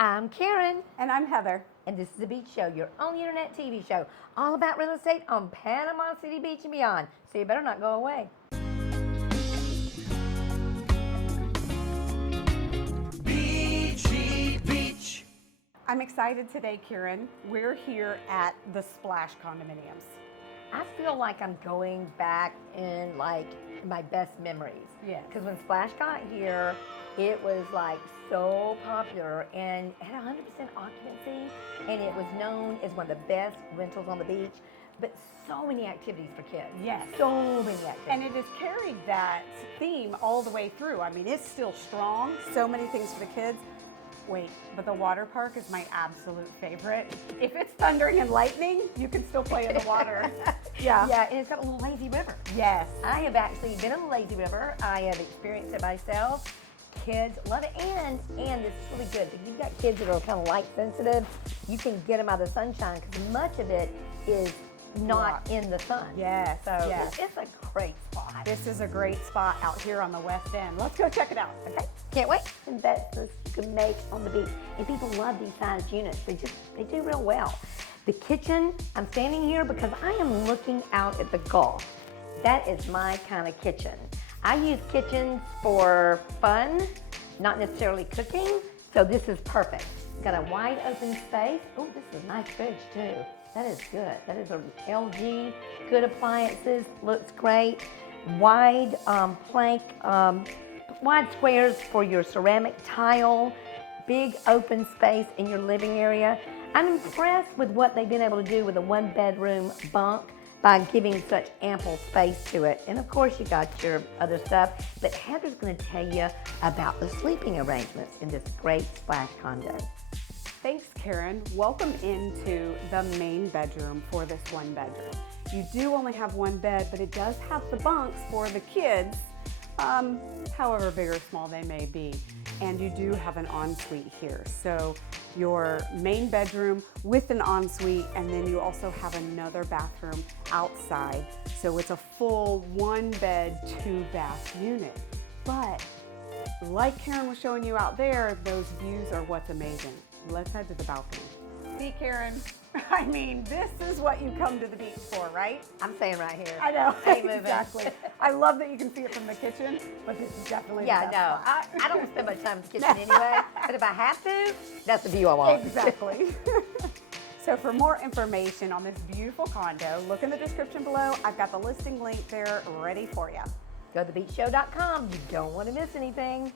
I'm Karen, And I'm Heather. and this is The Beach Show, your only internet TV show, all about real estate on Panama City Beach and beyond. So you better not go away. Beachy Beach. I'm excited today, Karen. We're here at the Splash Condominiums. I feel like I'm going back in like my best memories. Yes. Because when Splash got here, it was like so popular and had 100% occupancy, and it was known as one of the best rentals on the beach. But so many activities for kids. Yes. So many activities. And it has carried that theme all the way through. I mean, it's still strong. So many things for the kids. Wait, but the water park is my absolute favorite. If it's thundering and lightning, you can still play in the water. Yeah. Yeah, and it's got a little lazy river. Yes. I have actually been on the lazy river. I have experienced it myself. Kids love it, and this is really good. If you've got kids that are kind of light sensitive, you can get them out of the sunshine because much of it is not in the sun. Yes. So yes. it's a great spot. This is a great spot out here on the West End. Let's go check it out. Okay, can't wait. Investments you can make on the beach, and people love these sized units. They do real well. The kitchen. I'm standing here because I am looking out at the Gulf. That is my kind of kitchen. I use kitchens for fun, not necessarily cooking. So this is perfect. Got a wide open space. Oh, this is a nice fridge too. That is good. That is a LG, good appliances, looks great. Wide plank, wide squares for your ceramic tile, big open space in your living area. I'm impressed with what they've been able to do with a 1-bedroom bunk by giving such ample space to it. And of course you got your other stuff, but Heather's gonna tell you about the sleeping arrangements in this great Splash condo. Thanks, Karen. Welcome into the main bedroom for this 1 bedroom. You do only have 1 bed, but it does have the bunks for the kids, however big or small they may be. And you do have an ensuite here. So your main bedroom with an ensuite, and then you also have another bathroom outside. So it's a full 1 bed, 2 bath unit. But like Karen was showing you out there, those views are what's amazing. Let's head to the balcony. See, Karen, I mean, this is what you come to the beach for, right? I'm staying right here. I know, Ain't moving. exactly. I love that you can see it from the kitchen, but this is definitely the Yeah, best no, spot. I don't spend much time in the kitchen anyway, but if I have to, that's the view I want. Exactly. So for more information on this beautiful condo, look in the description below. I've got the listing link there ready for you. Go to thebeachshow.com. You don't want to miss anything.